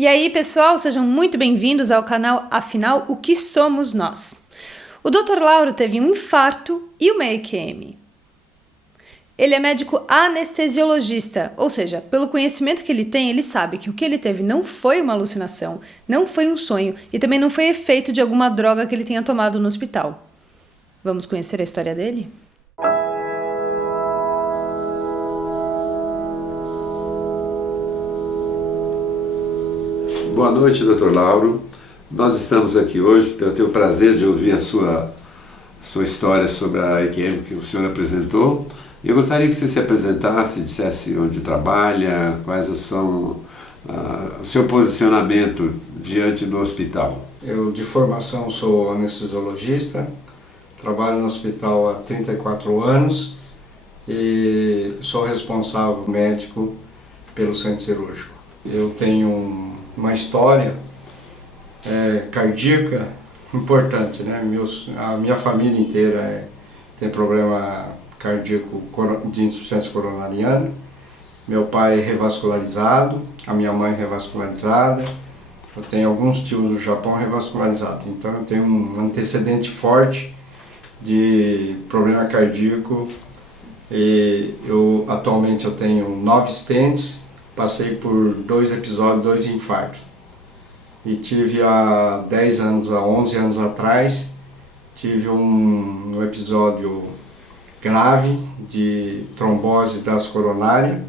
E aí, pessoal, sejam muito bem-vindos ao canal Afinal, o que somos nós? O Dr. Lauro teve um infarto e uma EQM. Ele é médico anestesiologista, ou seja, pelo conhecimento que ele tem, ele sabe que o que ele teve não foi uma alucinação, não foi um sonho e também não foi efeito de alguma droga que ele tenha tomado no hospital. Vamos conhecer a história dele? Boa noite, Dr. Lauro. Nós estamos aqui hoje, eu tenho o prazer de ouvir a sua história sobre a EQM que o senhor apresentou. Eu gostaria que você se apresentasse, dissesse onde trabalha, quais são o seu posicionamento diante do hospital. Eu, de formação, sou anestesiologista, trabalho no hospital há 34 anos e sou responsável médico pelo centro cirúrgico. Eu tenho uma história cardíaca importante, né? A minha família inteira tem problema cardíaco de insuficiência coronariana. Meu pai é revascularizado, a minha mãe é revascularizada. Eu tenho alguns tios do Japão revascularizados, então eu tenho um antecedente forte de problema cardíaco. E atualmente eu tenho 9 stents, passei por 2 episódios, 2 infartos. E tive há 11 anos atrás, tive um episódio grave de trombose das coronárias,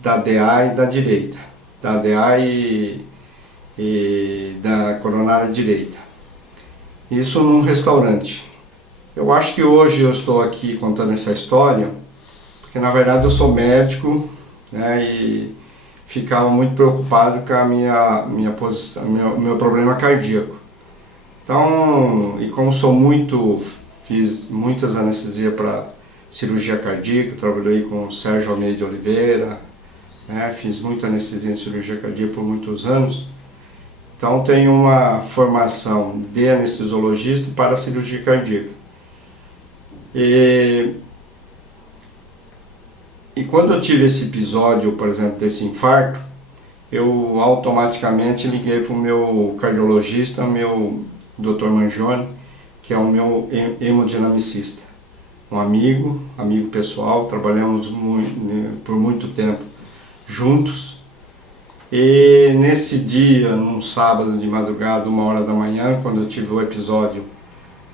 da DA e da direita, da DA e da coronária direita. Isso num restaurante. Eu acho que hoje eu estou aqui contando essa história, porque na verdade eu sou médico, né, e ficava muito preocupado com a minha posição, meu problema cardíaco. Então, e como fiz muitas anestesias para cirurgia cardíaca, trabalhei com o Sérgio Almeida de Oliveira, né, fiz muita anestesia em cirurgia cardíaca por muitos anos. Então tenho uma formação de anestesiologista para cirurgia cardíaca. E quando eu tive esse episódio, por exemplo, desse infarto, eu automaticamente liguei para o meu cardiologista, meu Dr. Mangione, que é o meu hemodinamicista. Um amigo pessoal, trabalhamos por muito tempo juntos. E nesse dia, num sábado de madrugada, 1h da manhã, quando eu tive o episódio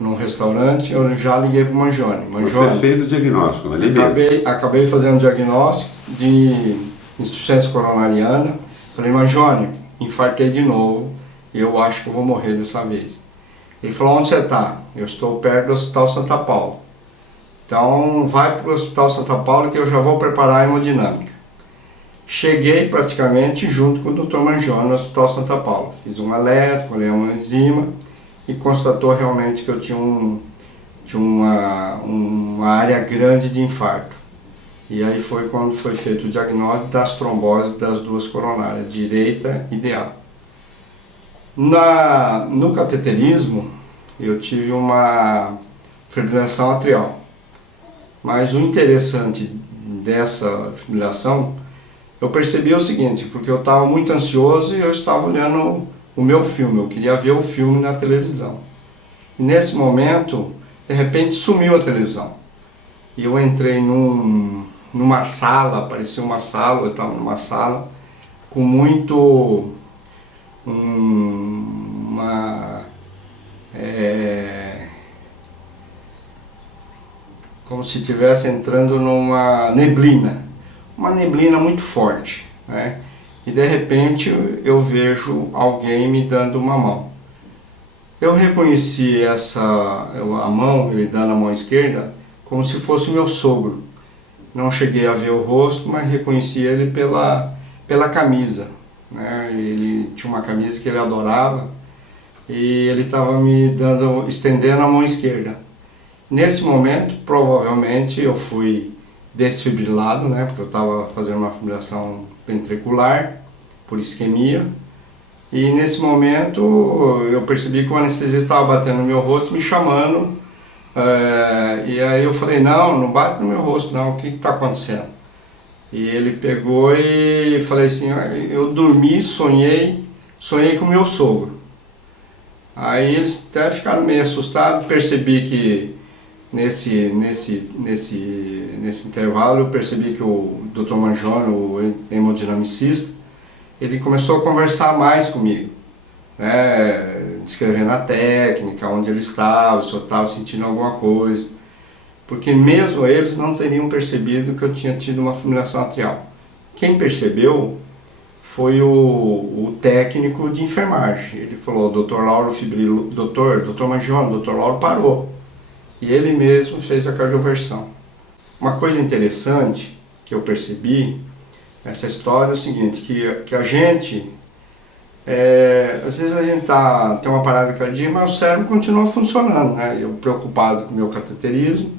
num restaurante, eu já liguei para o Mangione. Você fez o diagnóstico, ali mesmo? Acabei fazendo um diagnóstico de insuficiência coronariana. Falei, Mangione, infartei de novo e eu acho que eu vou morrer dessa vez. Ele falou, onde você está? Eu estou perto do Hospital Santa Paula. Então vai para o Hospital Santa Paula que eu já vou preparar a hemodinâmica. Cheguei praticamente junto com o Dr. Mangione no Hospital Santa Paula. Fiz um eletro, olhei uma enzima e constatou realmente que eu tinha uma área grande de infarto. E aí foi quando foi feito o diagnóstico das tromboses das duas coronárias, direita e DA. No cateterismo, eu tive uma fibrilação atrial. Mas o interessante dessa fibrilação, eu percebi o seguinte, porque eu estava muito ansioso e eu estava olhando o meu filme, eu queria ver o filme na televisão. E nesse momento, de repente sumiu a televisão. E eu entrei numa sala, parecia uma sala, eu estava numa sala com muito como se estivesse entrando numa neblina, uma neblina muito forte, né? E de repente eu vejo alguém me dando uma mão. Eu reconheci a mão, ele dando a mão esquerda, como se fosse o meu sogro. Não cheguei a ver o rosto, mas reconheci ele pela camisa, né? Ele tinha uma camisa que ele adorava e ele estava estendendo a mão esquerda. Nesse momento, provavelmente, eu fui desfibrilado, né? Porque eu estava fazendo uma fibrilação ventricular por isquemia. E nesse momento eu percebi que o anestesista estava batendo no meu rosto, me chamando. E aí eu falei, não bate no meu rosto não, o que está acontecendo? E ele pegou e falei assim, eu dormi, sonhei sonhei com meu sogro. Aí eles até ficaram meio assustados, percebi que nesse intervalo eu percebi que o Dr. Mangione, o hemodinamicista, ele começou a conversar mais comigo, né? Descrevendo a técnica, onde ele estava, se eu estava sentindo alguma coisa, porque mesmo eles não teriam percebido que eu tinha tido uma fibrilação atrial. Quem percebeu foi o técnico de enfermagem. Ele falou: Dr. Lauro fibrilou, Dr. Mangione, Dr. Lauro parou. E ele mesmo fez a cardioversão. Uma coisa interessante que eu percebi nessa história é o seguinte, que a gente, às vezes a gente tem uma parada cardíaca, mas o cérebro continua funcionando, né? Eu preocupado com o meu cateterismo,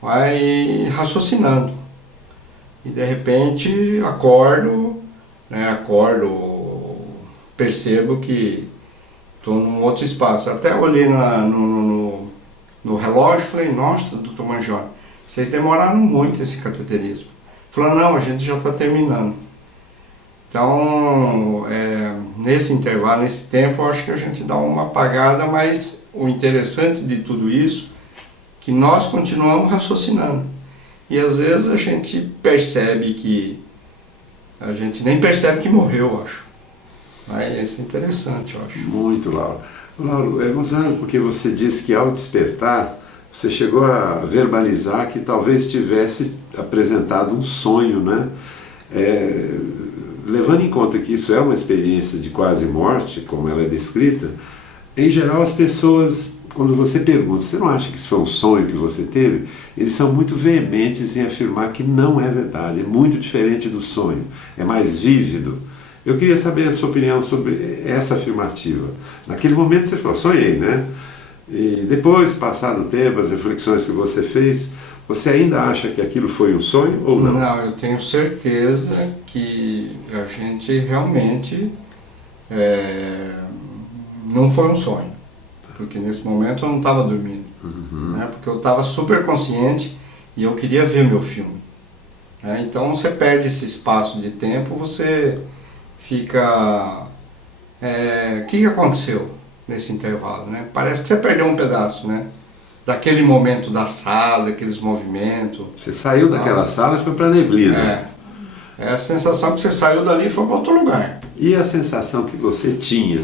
vai raciocinando. E de repente acordo, percebo que estou num outro espaço. Até olhei no relógio e falei: nossa, doutor Mangione, vocês demoraram muito esse cateterismo. Falou: não, a gente já está terminando. Então, nesse intervalo, nesse tempo, eu acho que a gente dá uma apagada, mas o interessante de tudo isso é que nós continuamos raciocinando. E às vezes a gente percebe que a gente nem percebe que morreu, eu acho. Mas isso é interessante, eu acho. Muito, Lauro. Lauro, é gozado porque você disse que ao despertar, você chegou a verbalizar que talvez tivesse apresentado um sonho, né? Levando em conta que isso é uma experiência de quase morte, como ela é descrita, em geral as pessoas, quando você pergunta, você não acha que isso foi um sonho que você teve? Eles são muito veementes em afirmar que não é verdade, é muito diferente do sonho, é mais vívido. Eu queria saber a sua opinião sobre essa afirmativa. Naquele momento você falou: sonhei, né? E depois, passado o tempo, as reflexões que você fez, você ainda acha que aquilo foi um sonho ou não? Não, eu tenho certeza que a gente realmente não foi um sonho. Porque nesse momento eu não estava dormindo. Né? Porque eu estava super consciente e eu queria ver meu filme. Né? Então você perde esse espaço de tempo, você fica... O que aconteceu nesse intervalo? Né? Parece que você perdeu um pedaço, né? Daquele momento da sala, daqueles movimentos. Você saiu daquela sala e foi para a neblina. É a sensação que você saiu dali e foi para outro lugar. E a sensação que você tinha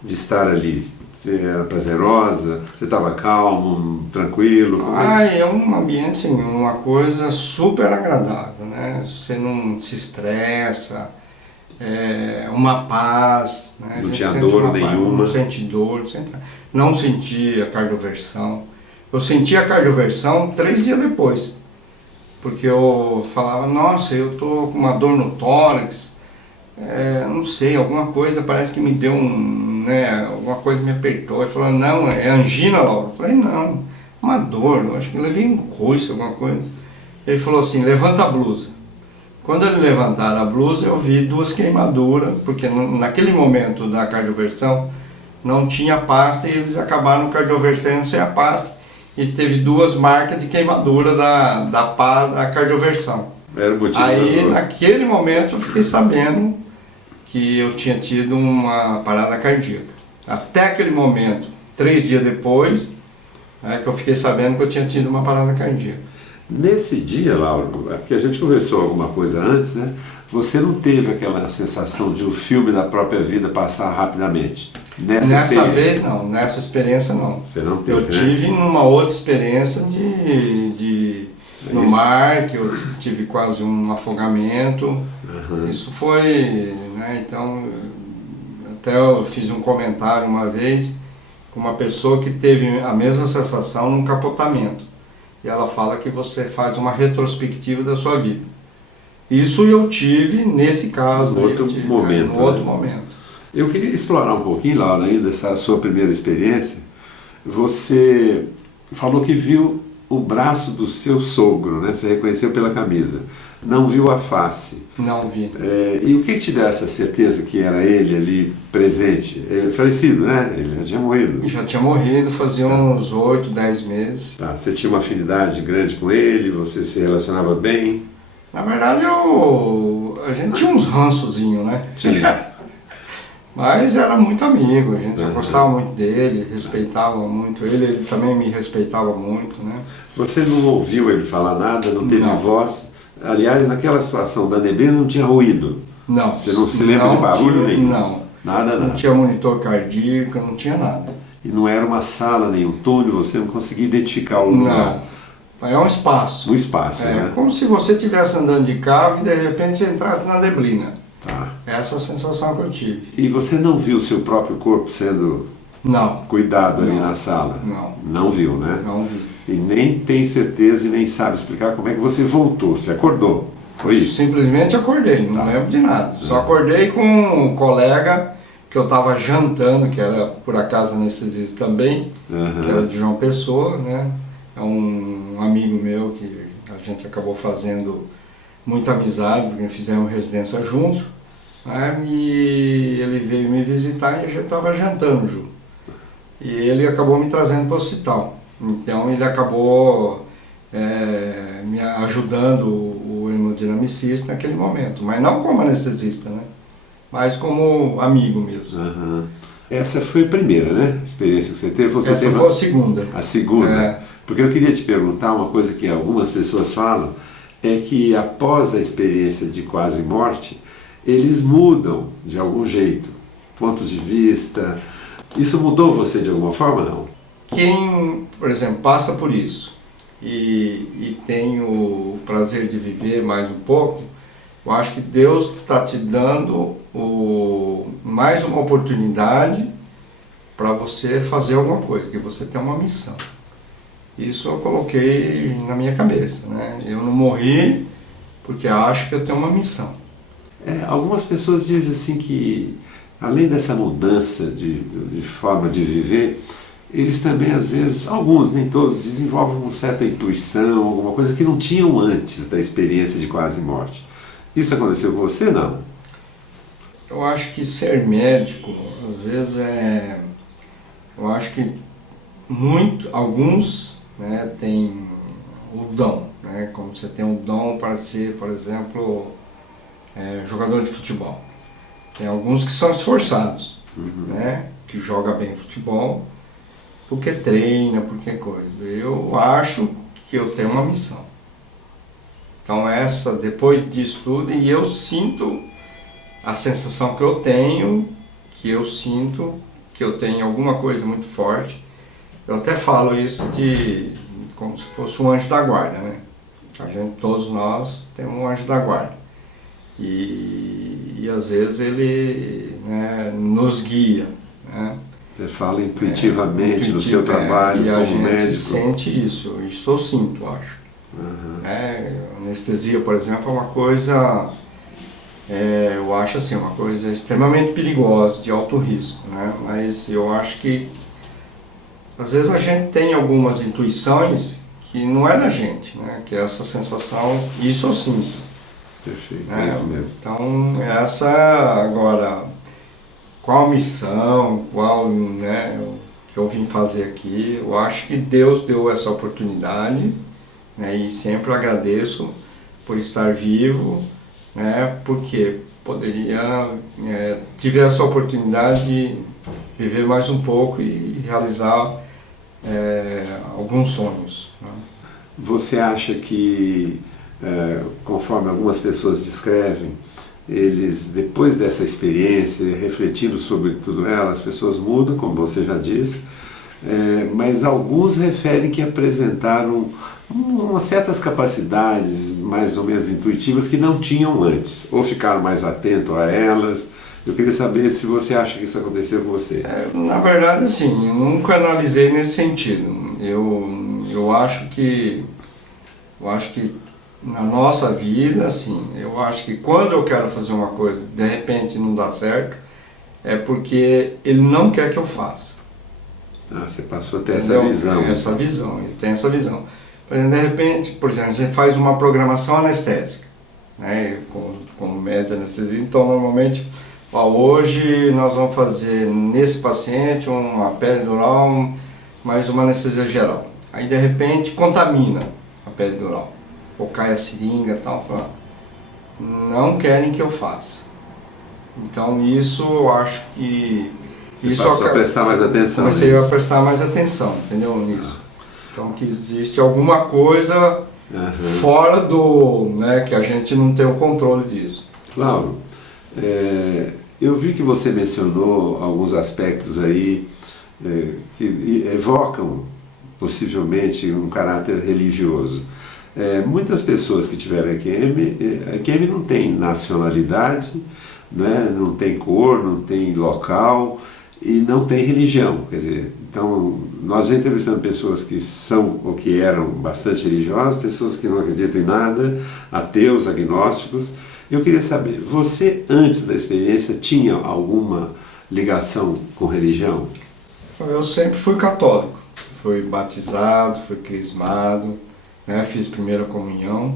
de estar ali? Você era prazerosa? Você estava calmo, tranquilo? É um ambiente, assim, uma coisa super agradável, né? Você não se estressa, uma paz. Né? Não tinha dor nenhuma? Não sente dor, não sentia cardioversão. Eu senti a cardioversão 3 dias depois, porque eu falava: nossa, eu estou com uma dor no tórax, não sei, alguma coisa parece que me deu alguma coisa me apertou. Ele falou: não, é angina, Laura. Eu falei: não, uma dor, eu acho que eu levei um coice, alguma coisa. Ele falou assim: levanta a blusa. Quando ele levantaram a blusa, eu vi 2 queimaduras, porque naquele momento da cardioversão não tinha pasta e eles acabaram cardiovertendo sem a pasta. E teve 2 marcas de queimadura da pá da cardioversão. Era o motivo. Aí, naquele momento, eu fiquei sabendo que eu tinha tido uma parada cardíaca. Até aquele momento, 3 dias depois, que eu fiquei sabendo que eu tinha tido uma parada cardíaca. Nesse dia, Lauro, porque a gente conversou alguma coisa antes, né? Você não teve aquela sensação de o filme da própria vida passar rapidamente? Nessa vez não, nessa experiência não. Você não teve, eu tive numa outra experiência no mar, que eu tive quase um afogamento. Isso foi, né, então, até eu fiz um comentário uma vez com uma pessoa que teve a mesma sensação num capotamento. E ela fala que você faz uma retrospectiva da sua vida. Isso eu tive nesse caso. No outro momento. Eu queria explorar um pouquinho, Laura, ainda essa sua primeira experiência. Você falou que viu o braço do seu sogro, né? Você reconheceu pela camisa. Não viu a face. Não vi. E o que te dá essa certeza que era ele ali presente? Ele é falecido, né? Ele já tinha morrido. Já tinha morrido, fazia uns 8, 10 meses. Tá. Você tinha uma afinidade grande com ele? Você se relacionava bem? Na verdade, a gente tinha uns rançozinhos, né? Tinha. Mas era muito amigo, a gente gostava muito dele, respeitava muito ele também me respeitava muito, né? Você não ouviu ele falar nada, não teve Não. voz? Aliás, naquela situação da neblina não tinha ruído? Não. Você não se lembra não de barulho tinha, nenhum? Não. Nada, Não nada. tinha monitor cardíaco, não tinha nada. E não era uma sala, nem um túnel, você não conseguia identificar o lugar? Não. É um espaço. Um espaço, É né? como se você estivesse andando de carro e de repente você entrasse na neblina. Tá. Essa é a sensação que eu tive. E você não viu o seu próprio corpo sendo Não. cuidado ali Não. na sala? Não. Não viu, né? Não vi. E nem tem certeza e nem sabe explicar como é que você voltou, você acordou. Foi isso? Simplesmente acordei, não lembro de nada. Só acordei com um colega que eu estava jantando, que era por acaso anestesista também, que era de João Pessoa, né? É um amigo meu que a gente acabou fazendo muita amizade, porque fizemos residência junto, né? E ele veio me visitar e a gente estava jantando junto. E ele acabou me trazendo para o hospital. Então ele acabou me ajudando o hemodinamicista naquele momento, mas não como anestesista, né? Mas como amigo mesmo. Uhum. Essa foi a primeira, né? Experiência que você teve. Você Essa teve foi a segunda. A segunda? É. Porque eu queria te perguntar uma coisa que algumas pessoas falam, é que após a experiência de quase morte, eles mudam de algum jeito, pontos de vista. Isso mudou você de alguma forma, não? Quem, por exemplo, passa por isso e tem o prazer de viver mais um pouco, eu acho que Deus está te dando mais uma oportunidade para você fazer alguma coisa, que você tem uma missão. Isso eu coloquei na minha cabeça, né? Eu não morri porque acho que eu tenho uma missão. Algumas pessoas dizem assim que, além dessa mudança de forma de viver, eles também, às vezes, alguns, nem todos, desenvolvem uma certa intuição, alguma coisa que não tinham antes da experiência de quase morte. Isso aconteceu com você, não? Eu acho que ser médico, às vezes, eu acho que alguns, né, têm o dom, né? Como você tem o dom para ser, por exemplo, jogador de futebol. Tem alguns que são esforçados, né? Que jogam bem futebol, porque treina, porque coisa. Eu acho que eu tenho uma missão. Então depois disso tudo, e eu sinto a sensação que eu tenho, que eu tenho alguma coisa muito forte. Eu até falo isso como se fosse um anjo da guarda, né? Todos nós temos um anjo da guarda. E às vezes ele, né, nos guia, né? Você fala intuitivamente no seu trabalho e a como gente médico. sente isso eu sinto, acho. Anestesia, por exemplo, é uma coisa, eu acho assim, uma coisa extremamente perigosa, de alto risco, né? Mas eu acho que às vezes a gente tem algumas intuições que não é da gente, né? Que é essa sensação, isso eu sinto. Perfeito, Né? é isso mesmo. Então, agora, qual missão, né, o que eu vim fazer aqui, eu acho que Deus deu essa oportunidade, né, e sempre agradeço por estar vivo, né, porque tive essa oportunidade de viver mais um pouco e realizar alguns sonhos. Né. Você acha que, conforme algumas pessoas descrevem, eles, depois dessa experiência, refletindo sobre tudo ela, as pessoas mudam, como você já disse, mas alguns referem que apresentaram certas capacidades mais ou menos intuitivas que não tinham antes, ou ficaram mais atentos a elas. Eu queria saber se você acha que isso aconteceu com você. Na verdade, assim, eu nunca analisei nesse sentido. Eu acho que na nossa vida, assim, eu acho que quando eu quero fazer uma coisa, de repente não dá certo, é porque ele não quer que eu faça. Você passou a ter essa visão. Essa visão, eu tenho essa visão. Por exemplo, de repente, a gente faz uma programação anestésica, né, como médico anestesista, então normalmente, hoje nós vamos fazer nesse paciente uma peridural, mais uma anestesia geral. Aí de repente contamina a peridural, ou cai a seringa e tal, não querem que eu faça. Então isso eu acho que... Você passou a prestar mais atenção Comecei nisso. a prestar mais atenção, entendeu, nisso. Então que existe alguma coisa fora do... né, que a gente não tem o controle disso. Lauro, eu vi que você mencionou alguns aspectos aí que evocam possivelmente um caráter religioso. Muitas pessoas que tiveram EQM não tem nacionalidade, né, não tem cor, não tem local e não tem religião. Quer dizer, então nós já entrevistamos pessoas que são ou que eram bastante religiosas, pessoas que não acreditam em nada, ateus, agnósticos. Eu queria saber, você antes da experiência tinha alguma ligação com religião? Eu sempre fui católico, fui batizado, fui crismado, né, fiz primeira comunhão,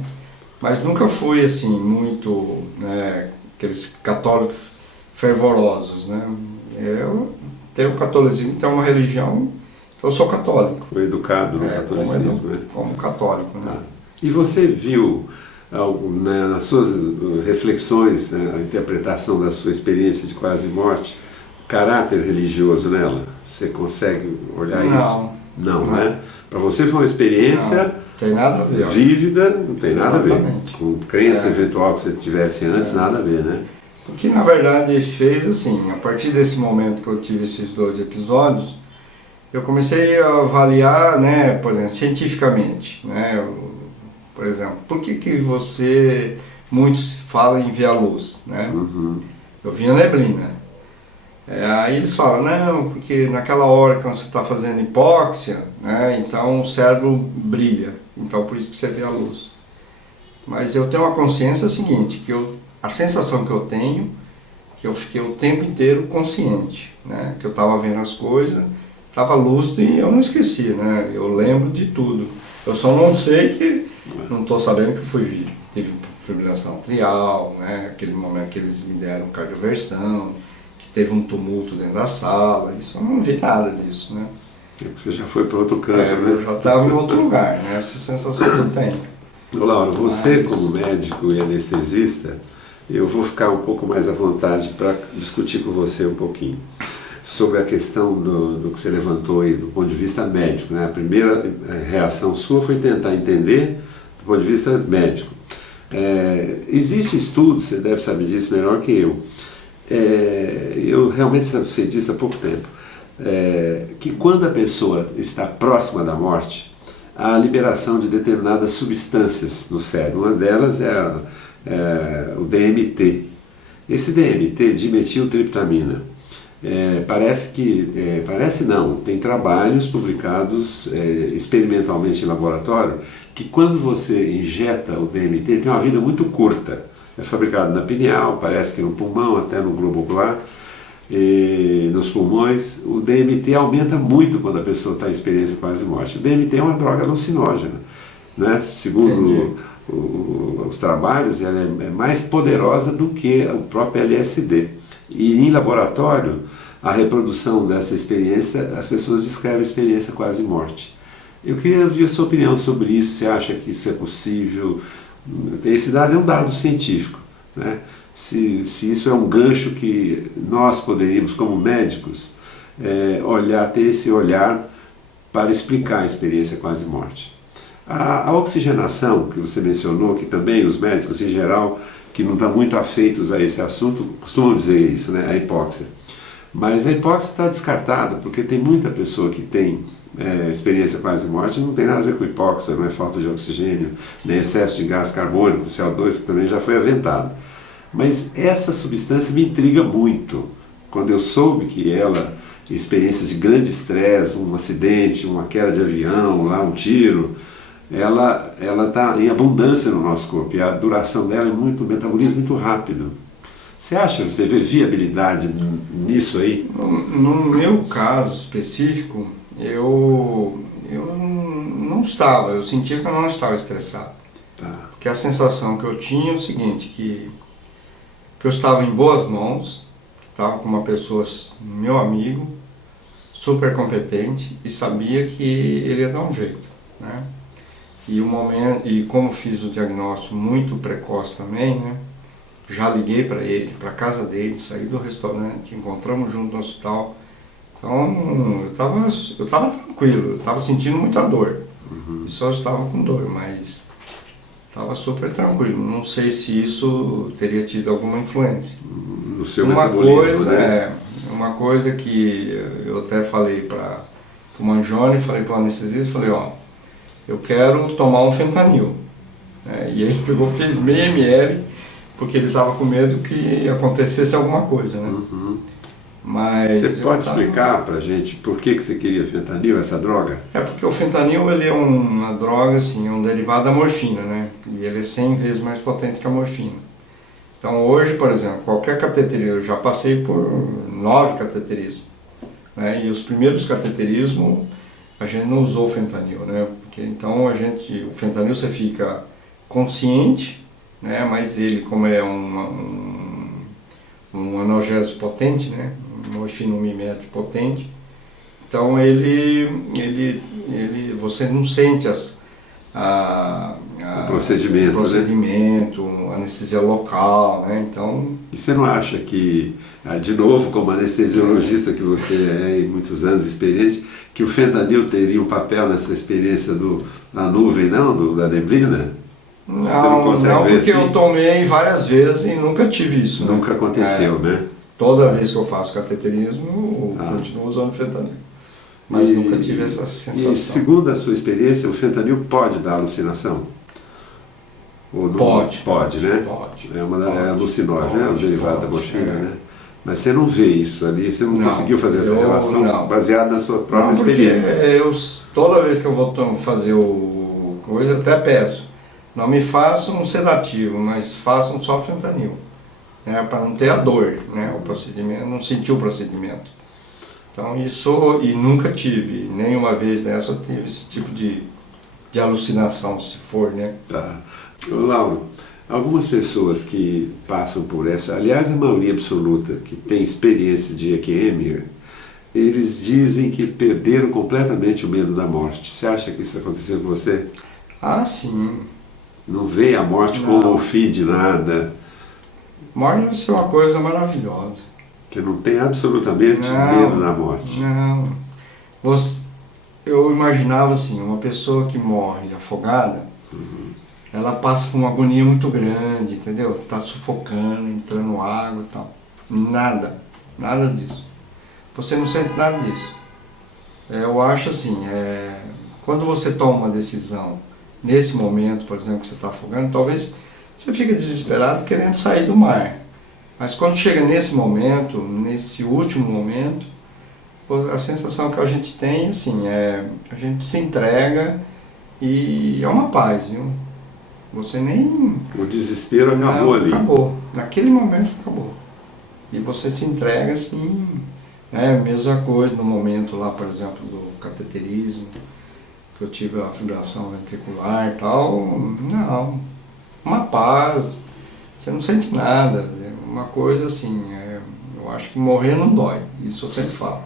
mas nunca fui assim muito, né, aqueles católicos fervorosos, né? Eu tenho o catolicismo, tenho uma religião, então eu sou católico. Foi educado no catolicismo, né? Como católico, né? E você viu, né, nas suas reflexões, a interpretação da sua experiência de quase morte, caráter religioso nela? Você consegue olhar isso? Não, né? Para você foi uma experiência não tem nada a ver, vívida, não tem nada exatamente. A ver. Com crença eventual que você tivesse antes, nada a ver, né? O que na verdade fez assim, a partir desse momento que eu tive esses 2 episódios, eu comecei a avaliar, né, por exemplo, cientificamente, né? Por exemplo, por que muitos falam em ver a luz, né? Eu vi a neblina. Aí eles falam, não, porque naquela hora que você está fazendo hipóxia, né, então o cérebro brilha, então por isso que você vê a luz. Mas eu tenho uma consciência seguinte, que a sensação que eu tenho, que eu fiquei o tempo inteiro consciente, né, que eu estava vendo as coisas, estava lúcido e eu não esqueci, né, eu lembro de tudo. Eu só não sei que, não estou sabendo que eu tive fibrilação atrial, né, aquele momento que eles me deram cardioversão, teve um tumulto dentro da sala, isso eu não vi nada disso, né? Você já foi para outro canto, né? Eu já estava em outro lugar, né? Essa sensação que eu tenho. Laura, você como médico e anestesista, eu vou ficar um pouco mais à vontade para discutir com você um pouquinho sobre a questão do que você levantou aí, do ponto de vista médico, né? A primeira reação sua foi tentar entender do ponto de vista médico. Existe estudo, você deve saber disso melhor que eu realmente sei disso há pouco tempo, que quando a pessoa está próxima da morte, há a liberação de determinadas substâncias no cérebro. Uma delas é o DMT. Esse DMT, dimetiltriptamina, parece não, tem trabalhos publicados experimentalmente em laboratório, que quando você injeta o DMT tem uma vida muito curta. É fabricado na pineal, parece que no pulmão, até no globo ocular, e nos pulmões. O DMT aumenta muito quando a pessoa está em experiência quase morte. O DMT é uma droga alucinógena, né? Segundo os trabalhos, ela é mais poderosa do que o próprio LSD. E em laboratório, a reprodução dessa experiência, as pessoas descrevem a experiência quase morte. Eu queria ouvir a sua opinião sobre isso. Você acha que isso é possível? Esse dado é um dado científico, né? Se isso é um gancho que nós poderíamos, como médicos, ter esse olhar para explicar a experiência quase-morte. A oxigenação, que você mencionou, que também os médicos em geral, que não estão muito afeitos a esse assunto, costumam dizer isso, né? A hipóxia. Mas a hipóxia está descartada, porque tem muita pessoa que tem experiência quase-morte, não tem nada a ver com hipóxia, não é falta de oxigênio, nem excesso de gás carbônico, CO2, que também já foi aventado. Mas essa substância me intriga muito. Quando eu soube que experiências de grande estresse, um acidente, uma queda de avião, um tiro, ela está em abundância no nosso corpo, e a duração dela o metabolismo muito rápido. Você vê viabilidade nisso aí? No meu caso específico, eu não estava, eu sentia que eu não estava estressado. Tá. Porque a sensação que eu tinha é o seguinte, que eu estava em boas mãos, estava com uma pessoa, meu amigo, super competente, e sabia que ele ia dar um jeito, né? E como fiz o diagnóstico muito precoce também, né? Já liguei para ele, para casa dele, saí do restaurante, encontramos junto no hospital. Então, eu estava tranquilo, eu estava sentindo muita dor. E só estava com dor, mas estava super tranquilo. Não sei se isso teria tido alguma influência. No seu metabolismo, uma coisa que eu até falei para o Mangione, falei para o anestesista, falei, ó, eu quero tomar um fentanil. E ele pegou, fez meio ml, porque ele estava com medo que acontecesse alguma coisa, né? Mas você pode explicar pra gente por que você queria fentanil, essa droga? É porque o fentanil ele é uma droga, assim, é um derivado da morfina, né? E ele é 100 vezes mais potente que a morfina. Então hoje, por exemplo, qualquer cateterismo, eu já passei por 9 cateterismos, né? E os primeiros cateterismos a gente não usou fentanil, né? Porque então o fentanil você fica consciente, né? Mas ele, como é um analgésico potente, né? Morfina 1 ml potente, então você não sente o procedimento, anestesia local, né? Então, e você não acha que, de novo, como anestesiologista que você é e muitos anos experiente, que o fentanil teria um papel nessa experiência da nuvem, não? Da neblina? Não, porque eu tomei várias vezes e nunca tive isso. Nunca aconteceu, né? Toda vez que eu faço cateterismo, eu continuo usando fentanil. Mas nunca tive essa sensação. E segundo a sua experiência, o fentanil pode dar alucinação? Ou não? Pode. Pode, né? Pode. É alucinógeno, é um derivado da morfina, né? Mas você não vê isso ali, você não conseguiu fazer essa relação baseada na sua própria experiência? Toda vez que eu vou fazer coisa, até peço. Não me façam um sedativo, mas façam só fentanil. Né, para não ter a dor, né, o procedimento, não sentir o procedimento. Então isso, e nunca tive, nenhuma vez dessa eu tive esse tipo de alucinação, se for, né. Tá. Lauro, algumas pessoas que passam por essa, aliás a maioria absoluta que tem experiência de EQM, eles dizem que perderam completamente o medo da morte. Você acha que isso aconteceu com você? Ah, sim. Não veio a morte como o fim de nada? Morte deve ser uma coisa maravilhosa. Que não tem absolutamente medo da morte. Não. Eu imaginava assim, uma pessoa que morre afogada, ela passa por uma agonia muito grande, entendeu? Está sufocando, entrando água e tal. Nada disso. Você não sente nada disso. Eu acho assim, quando você toma uma decisão, nesse momento, por exemplo, que você está afogando, talvez você fica desesperado querendo sair do mar. Mas quando chega nesse momento, nesse último momento, a sensação que a gente tem, assim, a gente se entrega e é uma paz, viu? Você nem... O desespero acabou ali. Acabou. Naquele momento acabou. E você se entrega, assim, mesma coisa no momento lá, por exemplo, do cateterismo, que eu tive a fibrilação ventricular e tal, não. Uma paz, você não sente nada, uma coisa assim, eu acho que morrer não dói, isso eu sempre falo.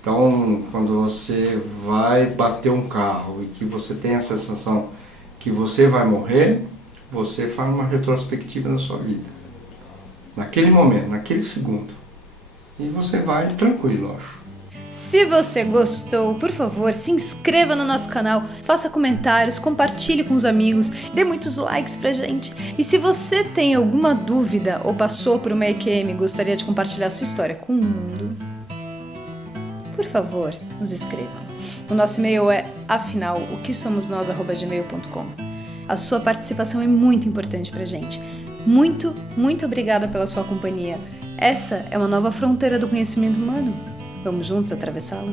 Então, quando você vai bater um carro e que você tem a sensação que você vai morrer, você faz uma retrospectiva da sua vida. Naquele momento, naquele segundo. E você vai tranquilo, eu acho. Se você gostou, por favor, se inscreva no nosso canal, faça comentários, compartilhe com os amigos, dê muitos likes pra gente. E se você tem alguma dúvida ou passou por uma EQM e gostaria de compartilhar sua história com o mundo, por favor, nos escreva. O nosso e-mail é afinal-o-que-somos-nós@gmail.com. A sua participação é muito importante pra gente. Muito, muito obrigada pela sua companhia. Essa é uma nova fronteira do conhecimento humano. Vamos juntos atravessá-la?